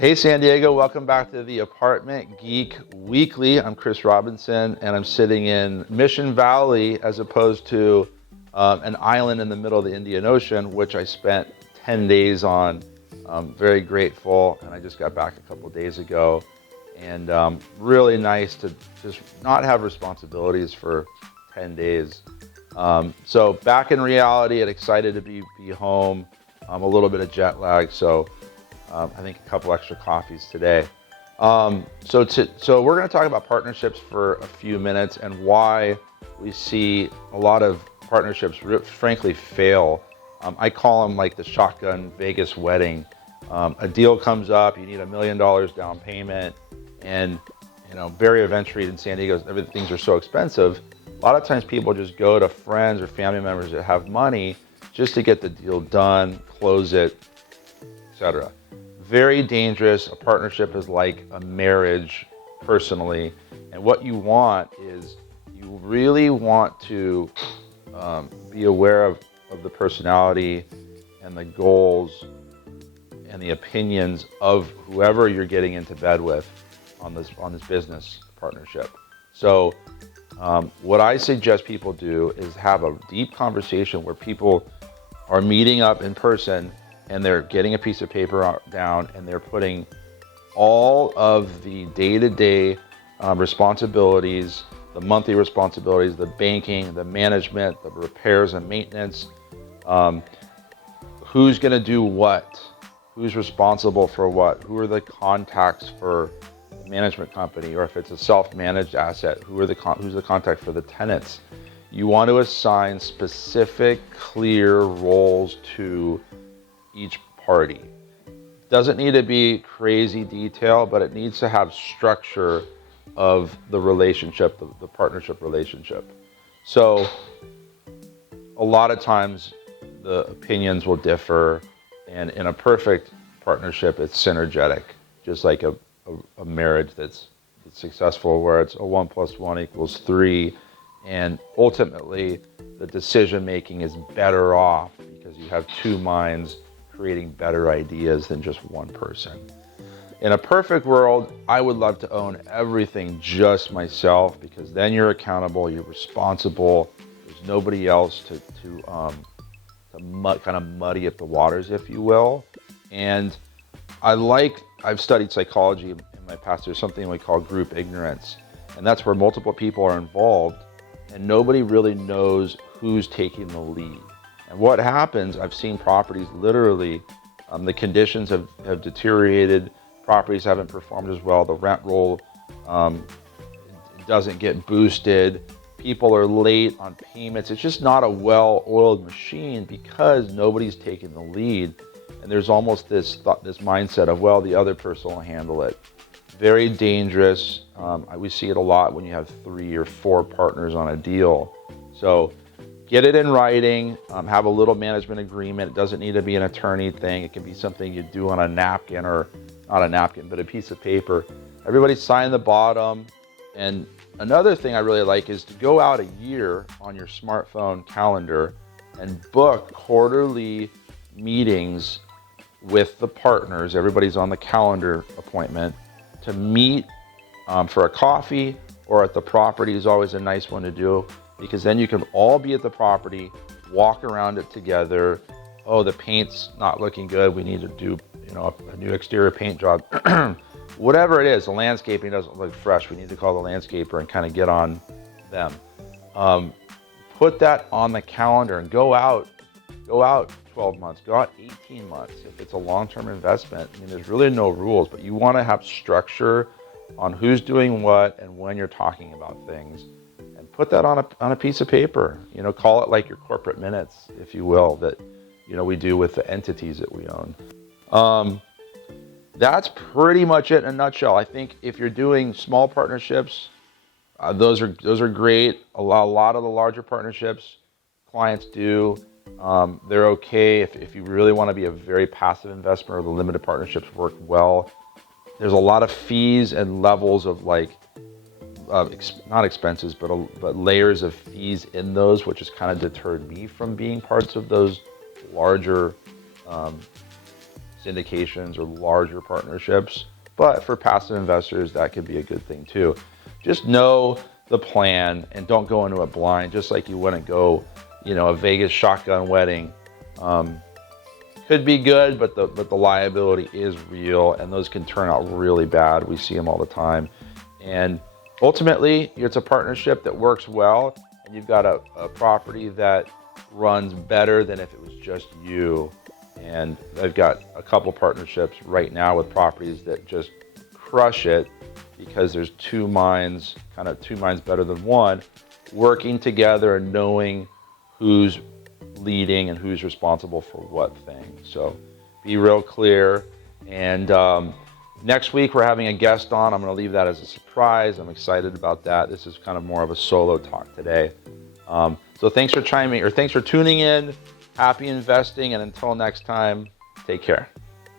Hey San Diego, welcome back to the Apartment Geek Weekly. I'm Chris Robinson and I'm sitting in Mission Valley as opposed to an island in the middle of the Indian Ocean, which I spent 10 days on. Very grateful, and I just got back a couple days ago. And really nice to just not have responsibilities for 10 days. So back in reality and excited to be home. A little bit of jet lag, so I think a couple extra coffees today. So we're going to talk about partnerships for a few minutes and why we see a lot of partnerships frankly fail. I call them like the shotgun Vegas wedding. A deal comes up, you need $1 million down payment, and barrier of entry in San Diego, things are so expensive. A lot of times people just go to friends or family members that have money just to get the deal done, close it, etc. Very dangerous. A partnership is like a marriage personally. And what you want is you really want to be aware of the personality and the goals and the opinions of whoever you're getting into bed with on this business partnership. So what I suggest people do is have a deep conversation where people are meeting up in person and they're getting a piece of paper down and they're putting all of the day-to-day responsibilities, the monthly responsibilities, the banking, the management, the repairs and maintenance, who's going to do what, who's responsible for what, who are the contacts for the management company, or if it's a self-managed asset, who's the contact for the tenants. You want to assign specific, clear roles to each party. Doesn't need to be crazy detail, but it needs to have structure of the relationship, the partnership relationship. So a lot of times the opinions will differ, and in a perfect partnership, it's synergetic, just like a marriage that's successful, where it's a 1 + 1 = 3, and ultimately the decision making is better off because you have two minds creating better ideas than just one person. In a perfect world, I would love to own everything just myself, because then you're accountable, you're responsible. There's nobody else to kind of muddy up the waters, if you will. And I've studied psychology in my past. There's something we call group ignorance, and that's where multiple people are involved and nobody really knows who's taking the lead. And what happens, I've seen properties literally, the conditions have deteriorated, properties haven't performed as well, the rent roll doesn't get boosted, people are late on payments. It's just not a well-oiled machine because nobody's taking the lead. And there's almost this mindset of, well, the other person will handle it. Very dangerous. We see it a lot when you have 3 or 4 partners on a deal. So get it in writing, have a little management agreement. It doesn't need to be an attorney thing. It can be something you do on a napkin, or not a napkin, but a piece of paper. Everybody sign the bottom. And another thing I really like is to go out a year on your smartphone calendar and book quarterly meetings with the partners. Everybody's on the calendar appointment to meet for a coffee, or at the property is always a nice one to do, because then you can all be at the property, walk around it together. Oh, the paint's not looking good, we need to do a new exterior paint job. Whatever it is, the landscaping doesn't look fresh, we need to call the landscaper and kind of get on them. Put that on the calendar and go out 12 months, go out 18 months. If it's a long-term investment, there's really no rules, but you want to have structure on who's doing what and when you're talking about things, and put that on a piece of paper. Call it like your corporate minutes, if you will, that we do with the entities that we own. That's pretty much it in a nutshell. I think if you're doing small partnerships, those are great. A lot of the larger partnerships clients do. They're okay if you really want to be a very passive investor. The limited partnerships work well. There's a lot of fees and levels of not expenses, but layers of fees in those, which has kind of deterred me from being parts of those larger syndications or larger partnerships. But for passive investors, that could be a good thing too. Just know the plan and don't go into it blind, just like you wouldn't go, a Vegas shotgun wedding. Could be good, but the liability is real, and those can turn out really bad. We see them all the time. And ultimately, it's a partnership that works well, and you've got a property that runs better than if it was just you. And I've got a couple partnerships right now with properties that just crush it because there's two minds better than one, working together and knowing who's leading and who's responsible for what thing. So be real clear. And next week we're having a guest on. I'm going to leave that as a surprise. I'm excited about that. This is kind of more of a solo talk today. So thanks for tuning in. Happy investing, and until next time, take care.